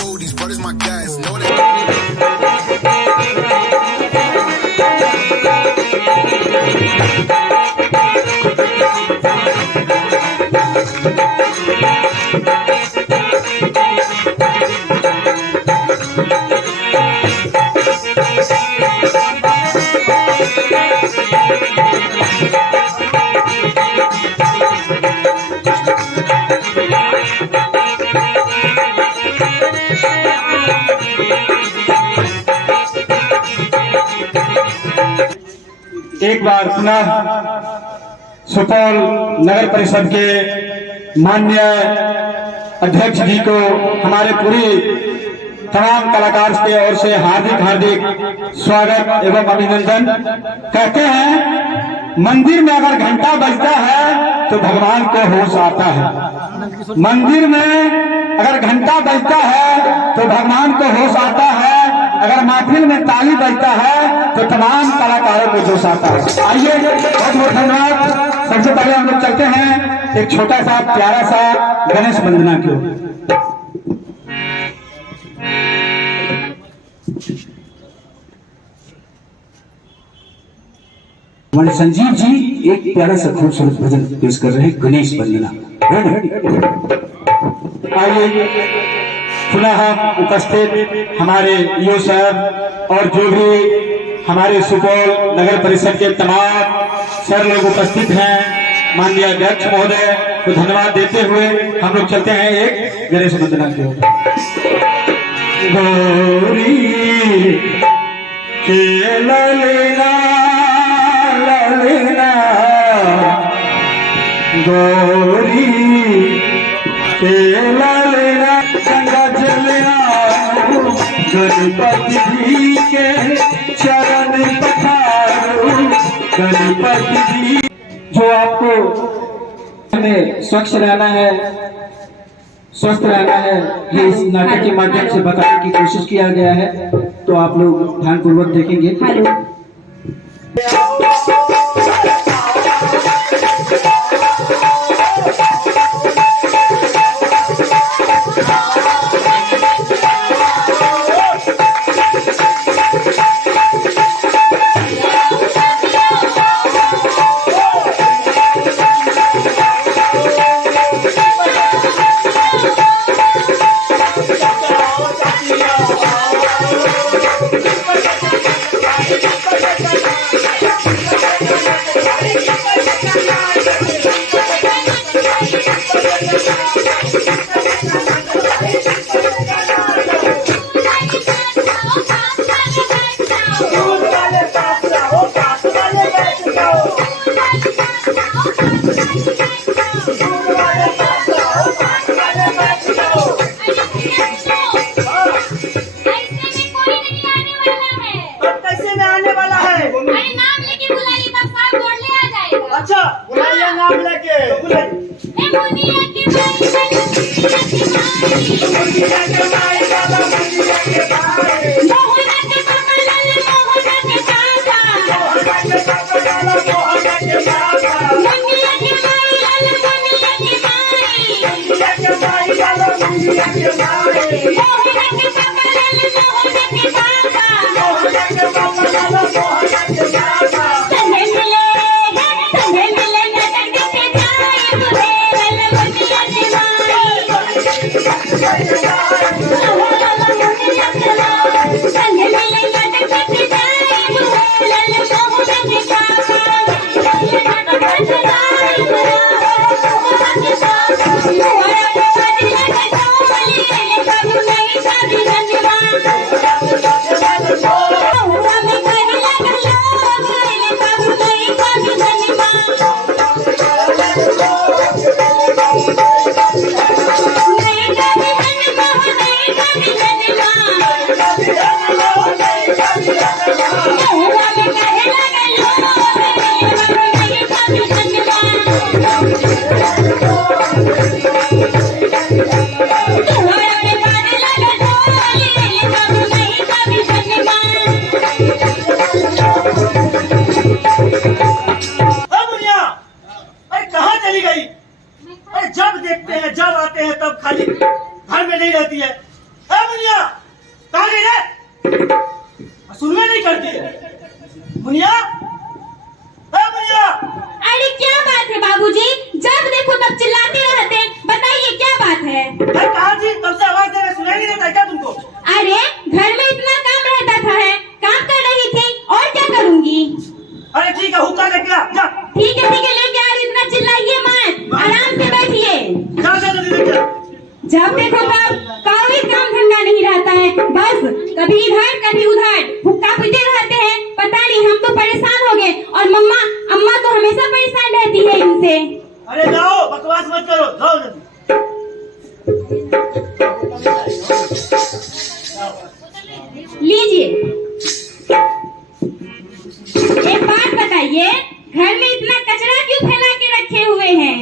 food, these brothers my guys. Know that. एक बार पुनः सुपौल नगर परिषद के माननीय अध्यक्ष जी को हमारे पूरी तमाम कलाकार की ओर से हार्दिक हार्दिक स्वागत एवं अभिनंदन। कहते हैं मंदिर में अगर घंटा बजता है तो भगवान को होश आता है। मंदिर में अगर घंटा बजता है तो भगवान को होश आता है। अगर महफिल में ताली बजता है तो तमाम कलाकारों को जोश आता है। आइए, बहुत बहुत धन्यवाद। सबसे पहले हम लोग चलते हैं एक छोटा सा प्यारा सा गणेश वंदना की ओर। हमारे संजीव जी एक प्यारा सा खूबसूरत भजन पेश कर रहे हैं, गणेश वंदना। आइए पुनः उपस्थित हमारे ईओ साहब और जो भी हमारे सुपौल नगर परिषद के तमाम सर लोग उपस्थित हैं, माननीय अध्यक्ष महोदय को धन्यवाद देते हुए हम लोग चलते हैं एक गणेश वंदना की ओर। गौरी के ललना ललना, गौरी के ललना गंगा जलना, गणपति जी के चरण पखारो, गणपति जी। जो आपको हमें स्वच्छ रहना है, स्वस्थ रहना है, ये इस नाटक के माध्यम से बताने की कोशिश किया गया है, तो आप लोग ध्यानपूर्वक देखेंगे। अच्छा बुलाइए, नाम लेके चली गई। अरे जब देखते हैं, जब आते हैं तब खाली घर में नहीं रहती है। मुनिया कहाँ गई रे? सुनने नहीं करती है मुनिया। मुनिया अरे क्या बात है बाबूजी, जब देखो तब चिल्लाते रहते हैं, बताइए क्या बात है? कहाँ थी? तब से आवाज दे रहे, सुनाई नहीं देता है क्या तुमको? अरे घर में इतना काम रहता था है, काम कर रही थी और क्या करूंगी। अरे ठीक है, हुक्का लेके आ जा। ठीक है लेके आ रही, इतना चिल्लाइए मत, आराम से बैठिए। जा जल्दी लेके आ। जब देखो तब कोई काम धंधा नहीं रहता है, बस कभी इधर कभी उधर हुक्का पीते रहते हैं। पता नहीं, हम तो परेशान हो गए और अम्मा तो हमेशा परेशान रहती है इनसे। अरे जाओ, बकवास मत करो, जाओ जल्दी। लीजिए। एक बात बताइए, घर में इतना कचरा क्यों फैला के रखे हुए हैं?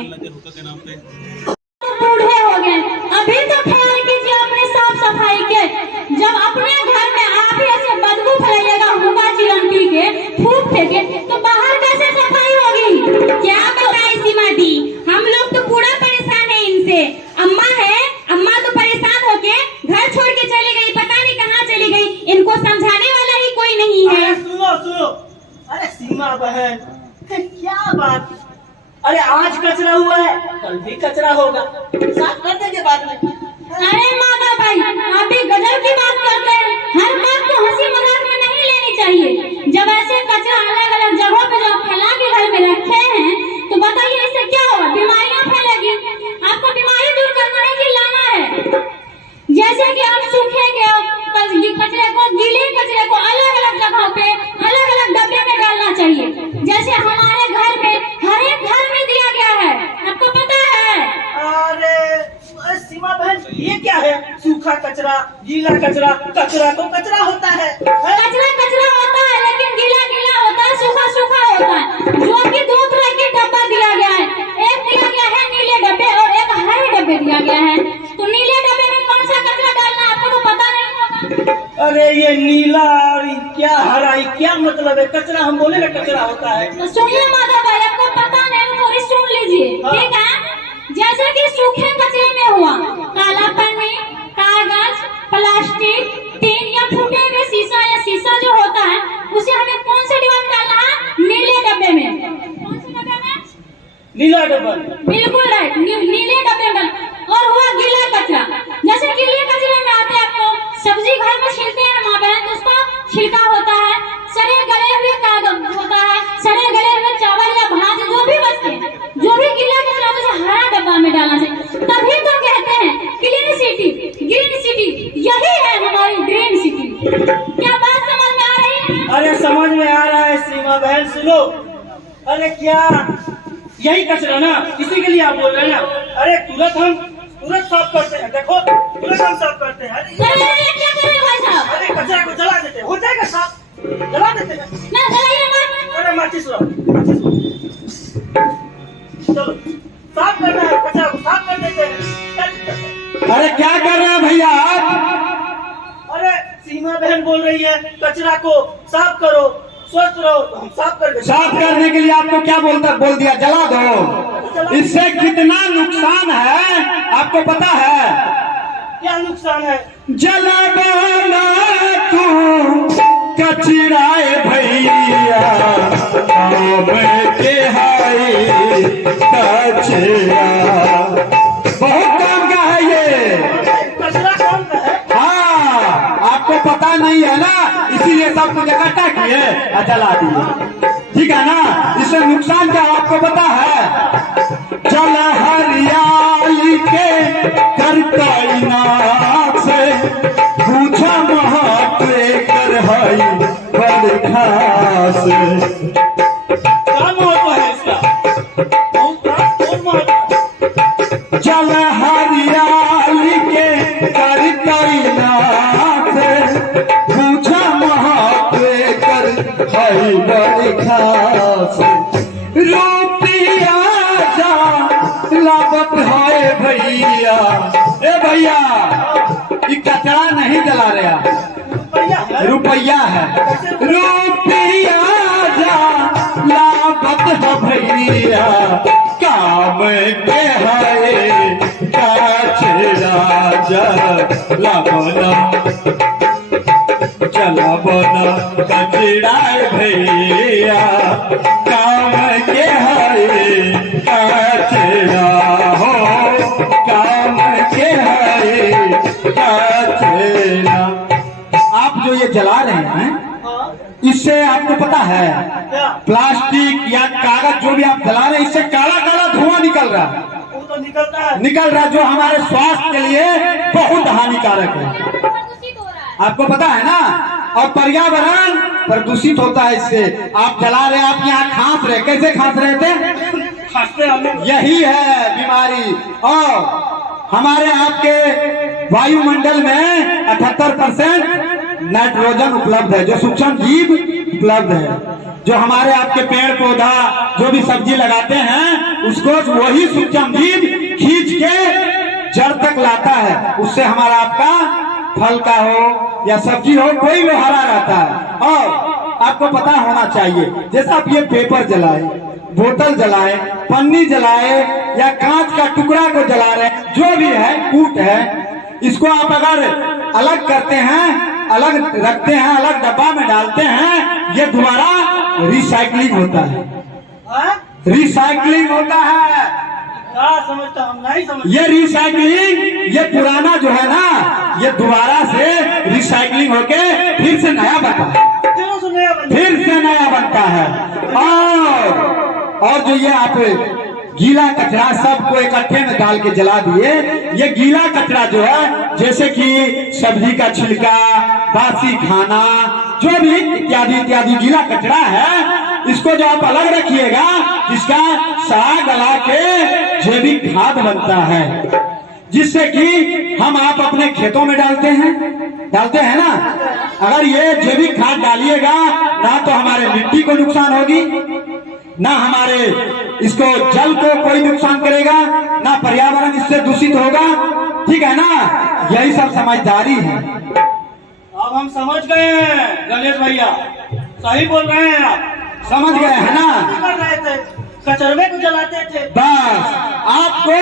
बूढ़े हो गए, अभी तो ख्याल कीजिए अपने साफ सफाई के। जब अपने घर में आप ही ऐसे बदबू फैलाइएगा, हुक्का चिलम पी के फूक फेंके, तो बाहर कैसे सफाई होगी? क्या बताएं सीमा दी, हम लोग तो पूरा परेशान है इनसे। अम्मा तो परेशान होके घर छोड़ के चली गई, पता नहीं कहाँ चली गई। इनको समझाने वाला ही कोई नहीं है। अरे सुनो, अरे सीमा बहन, क्या बात? अरे आज कचरा हुआ है, कल भी कचरा होगा, साफ कर देंगे बाद में। अरे माता भाई, आप भी गजब की बात करते हैं। हर बात को हंसी मजाक में नहीं लेनी चाहिए। जब ऐसे कचरा अलग अलग जगहों पे जो फैला के घर में रखे हैं, तो बताइए इससे क्या होगा? बीमारियां फैलेगी। आपको बीमारी दूर करना है कि लाना है? जैसे कि आप सूखे के कचरे को, गीले कचरे को अलग अलग जगहों पे अलग अलग डब्बे में डालना चाहिए। जैसे हमारे घर में हर एक घर में दिया गया है, आपको पता है? अरे सीमा बहन, ये क्या है? सूखा कचरा, गीला कचरा, कचरा तो कचरा होता है। कचरा होता है, लेकिन गीला होता है, सूखा होता है। जो कि दो तरह के डब्बा दिया गया है, एक दिया गया है नीले डब्बे और एक हरे डब्बे दिया गया है। तो नीले डब्बे में कौन सा कचरा डालना आपको तो पता नहीं होगा। अरे ये नीला और क्या हरा, क्या मतलब है? कचरा हम बोले ना कचरा होता है। तो सुनिए माधव भाई, आपको पता नहीं तो थोड़ी सुन लीजिए, ठीक है? जैसे कि सूखे कचरे में हुआ काला पन्नी, कागज, प्लास्टिक, टीन या टूटे हुए शीशा जो होता है, उसे हमें कौन से डिब्बे में डालना है? नीले डब्बे में। कौन से डब्बे में? नीला डब्बा। बिल्कुल राइट, नीले डब्बे में। और हुआ गीला कचरा, जैसे गीले कचरे में आते आपको सब्जी घर में छिलते हैं माँ बहन, तो उसका छिलका होता है, सड़े गले हुए कागज होता है, सड़े गले हुए चावल या भात जो भी बचते हैं, जो भी गीला कचरा उसे हरा डब्बा में डालना चाहिए। तभी तो कहते हैं क्लीन सिटी, ग्रीन सिटी, यही है हमारी ग्रीन सिटी। क्या बात समझ में आ रही है? अरे समझ में आ रहा है सीमा बहन, सुनो। अरे क्या यही कचरा ना, इसी के लिए आप बोल रहे हैं ना? अरे तुरंत साफ करते हैं, देखो तुरंत हम साफ करते हैं। क्या कर रहे हो भाई साहब? अरे कचरा को जला देते हैं, हो जाएगा साफ, जला देते हैं। ना जलाइए मत। अरे माचिस लो। चलो साफ करना है, कचरा को साफ कर देते हैं। अरे क्या कर रहे हैं भैया आप? अरे सीमा बहन बोल रही है कचरा को साफ करो, स्वस्थ रहो, तो हम साफ कर देते हैं। साफ करने के लिए आपको क्या बोल दिया? जला दो। इससे कितना नुकसान है आपको पता है? क्या नुकसान है? जलाना तू कचराए भैया, काम के हाय कचरा। बहुत काम का है ये। कचरा कौन का है? हाँ, आपको पता नहीं है ना, इसीलिए सब कुछ इकट्ठा किए और जला दिए, ठीक है ना? इससे नुकसान क्या आपको पता है? जल हरियाली के करतई नाक से पूछा महात्रे कर हई बड़ खास। क्या महत्व है इसका? कौन महत्व? जल हरियाली के करतई नाक से पूछा महात्रे कर हई बड़ खास। रुपया जा लागत है भैया। ए भैया, ये कचरा नहीं जला रहा, रुपया है। रुपया जा लागत है भैया, काम के है कचरा। जला बना चला बना कचरा भैया काम के है कचरा हो काम के है कचरा। आप जो ये जला रहे हैं हाँ, इससे आपको पता है क्या? प्लास्टिक या कागज जो भी आप जला रहे हैं इससे काला काला धुआं निकल रहा है, वो तो निकलता है। निकल रहा है जो हमारे स्वास्थ्य के लिए बहुत हानिकारक है। प्रदूषित हो रहा है। आपको पता है ना। और पर्यावरण प्रदूषित होता है इससे। आप जला रहे, आप यहाँ खांस रहे, कैसे खांस रहे थे? खांसते हमें यही है बीमारी। और हमारे आपके वायुमंडल में 78% नाइट्रोजन उपलब्ध है, जो सूक्ष्म जीव उपलब्ध है, जो हमारे आपके पेड़ पौधा जो भी सब्जी लगाते हैं उसको वही सूक्ष्म जीव खींच के जड़ तक लाता है। उससे हमारा आपका फल का हो या सब्जी हो कोई भी हरा रहता है। और आपको पता होना चाहिए, जैसा आप ये पेपर जलाए, बोतल जलाए, पन्नी जलाए या कांच का टुकड़ा को जला रहे, जो भी है कूट है, इसको आप अगर अलग करते हैं, अलग रखते हैं, अलग डब्बा में डालते हैं, ये दोबारा रिसाइकलिंग होता है। हाँ? रिसाइकलिंग होता है। क्या समझता हम नहीं समझते। ये रिसाइकलिंग, ये पुराना जो है ना, ये दोबारा से रिसाइकलिंग होके फिर से नया बनता है, फिर से नया बनता है। और जो ये आप गीला कचरा सबको इकट्ठे में डाल के जला दिए, ये गीला कचरा जो है जैसे कि सब्जी का छिलका, बासी खाना, जो भी इत्यादि इत्यादि गीला कचरा है, इसको जो आप अलग रखिएगा, इसका साग गला के जैविक खाद बनता है, जिससे कि हम आप अपने खेतों में डालते हैं ना। अगर ये जैविक खाद डालिएगा ना तो हमारे मिट्टी को नुकसान होगी, ना हमारे इसको जल को कोई नुकसान करेगा, ना पर्यावरण इससे दूषित होगा। ठीक है ना, यही सब समझदारी है। अब हम समझ गए हैं गणेश भैया, सही बोल रहे हैं आप, समझ गए हैं ना। कर रहे थे, कचरवे को जलाते थे। बस आपको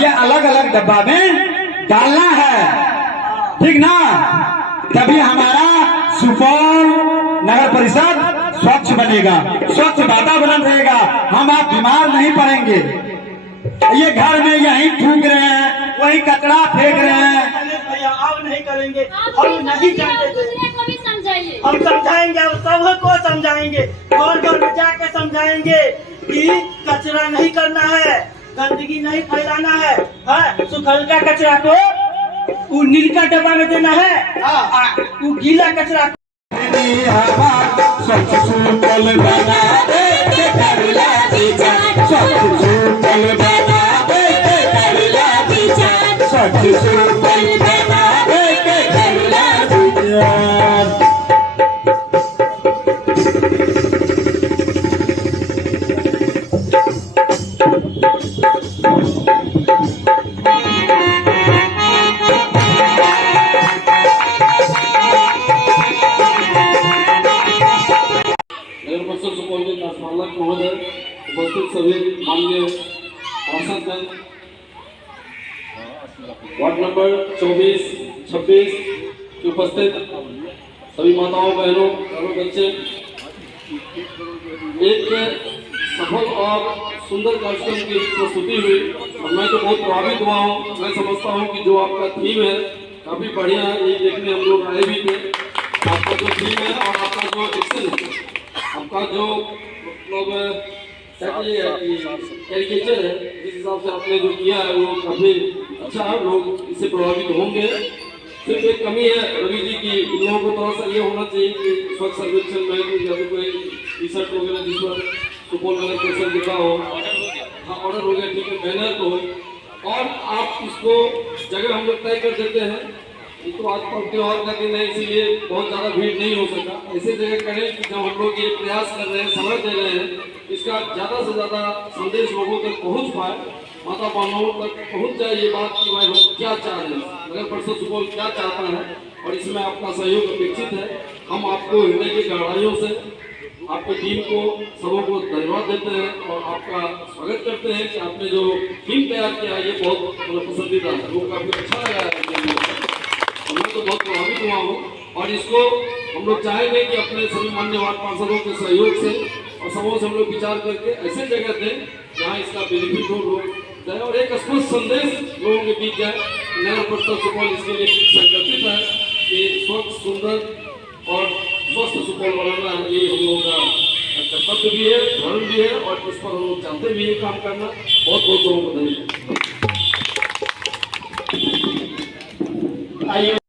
ये अलग अलग डब्बा में डालना है, ठीक ना, तभी हमारा सुपौल नगर परिषद स्वच्छ बनेगा, स्वच्छ वातावरण रहेगा, हम आप बीमार नहीं पड़ेंगे। ये घर में यहीं थूक रहे हैं, वहीं कचरा फेंक रहे हैं। गणेश भैया अब नहीं करेंगे, हम नहीं जानते थे। दूसरे को भी समझाइए। हम समझाएंगे, अब सबको समझाएंगे, घर घर में जाके समझाएंगे कि कचरा नहीं करना है, गंदगी नहीं फैलाना है। हाँ, सुखलका कचरा को वो नीलका डब्बा में देना है, वो गीला कचरा हवा स्वच्छ सुपौल बना दे के करला विचार, स्वच्छ सुपौल बना दे के करला विचार, स्वच्छ सुपौल बना दे के करला विचार। महोदय, उपस्थित सभी माननीय पार्षदगण, वार्ड नंबर 24, 26 के उपस्थित सभी माताओं बहनों और बच्चे, एक सफल और सुंदर कार्यक्रम की प्रस्तुति हुई और मैं तो बहुत प्रभावित हुआ हूँ। मैं समझता हूँ कि जो आपका थीम है काफ़ी बढ़िया है, ये देखने हम लोग आए भी थे। आपका जो थीम है और आपका जो एक्शन है, आपका जो मतलब कैरिकेचर है, जिस हिसाब से आपने जो किया है वो काफ़ी अच्छा है, लोग इससे प्रभावित होंगे। सिर्फ एक कमी है रवि जी की, इन लोगों को थोड़ा सा ये होना चाहिए कि स्वच्छ सर्वेक्षण में या फिर कोई टी शर्ट वगैरह जिस पर सुपौल नगर परिषद लिखा हो, हाँ ऑर्डर हो गया, ठीक है, बैनर तो हो, और आप इसको जगह हम लोग तय कर देते हैं। तो आज पर त्योहार का दिन है, इसीलिए बहुत ज़्यादा भीड़ नहीं हो सका। ऐसे जगह करें कि जब हम लोग ये प्रयास कर रहे हैं, समय दे रहे हैं, इसका ज़्यादा से ज़्यादा संदेश लोगों तक पहुंच पाए, माता बहनों तक पहुंच जाए ये बात कि भाई हम क्या चाह रहे हैं, नगर परिषद सुपौल क्या चाहता है, और इसमें आपका सहयोग अपेक्षित है। हम आपको हृदय की गहराइयों से आपकी टीम को सबों को धन्यवाद देते हैं और आपका स्वागत करते हैं कि आपने जो टीम तैयार किया है ये बहुत पसंदीदा है, वो काफ़ी अच्छा लगा है। और मैं तो बहुत प्रभावित हुआ हूँ। और इसको हम लोग चाहेंगे कि अपने सभी मान्यवर पार्षदों के सहयोग से और समूह से हम लोग विचार करके ऐसे जगह दें जहाँ इसका बेनिफिट हो लोग जाए और एक स्पष्ट संदेश लोगों के बीच जाए। नगर परिषद सुपौल इसके लिए संकल्पित है कि स्वच्छ, सुंदर और स्वस्थ सुपौल बनाना ये हम लोगों का कर्तव्य भी है, धर्म भी है और इस पर हम लोग चाहते भी है काम करना। बहुत बहुत लोगों को धन्यवाद।